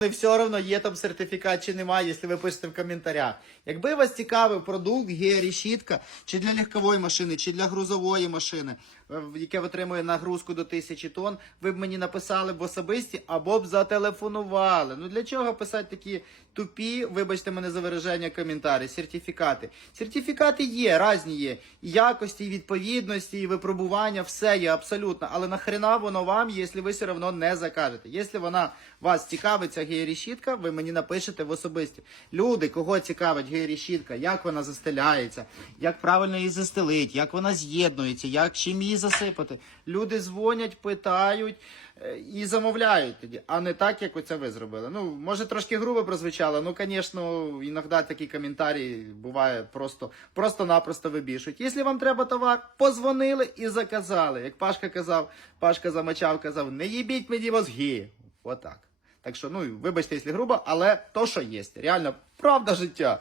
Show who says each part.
Speaker 1: Не все одно є там сертифікат чи немає, якщо ви пишете в коментарях. Якби вас цікавив продукт георішітка, чи для легкової машини, чи для грузової машини, е, яке витримує нагрузку до 1000 тонн, ви б мені написали в особисті або б зателефонували. Ну для чого писати такі тупі, вибачте мене за вираження, коментарі, сертифікати. Сертифікати є, різні є. І якості, і відповідності, і випробування, все є абсолютно. Але нахрена воно вам, якщо ви все одно не закажете. Якщо вона вас цікавить, ця георішітка, ви мені напишете в особисті. Люди, кого цікавить георішітка, як вона застеляється, як правильно її застелить, як вона з'єднується, як чим її засипати. Люди дзвонять, питають е, і замовляють тоді, а не так, як оце ви зробили. Ну, може, трошки грубо прозвучало, ну, звісно, іноді такі коментарі буває просто, просто-напросто вибішують. Якщо вам треба товар, позвонили і заказали. Як Пашка казав, Пашка замочав, казав, не їбіть мені мозги. Отак. Так що, ну, вибачте, якщо грубо, але то, що є. Реально, правда життя.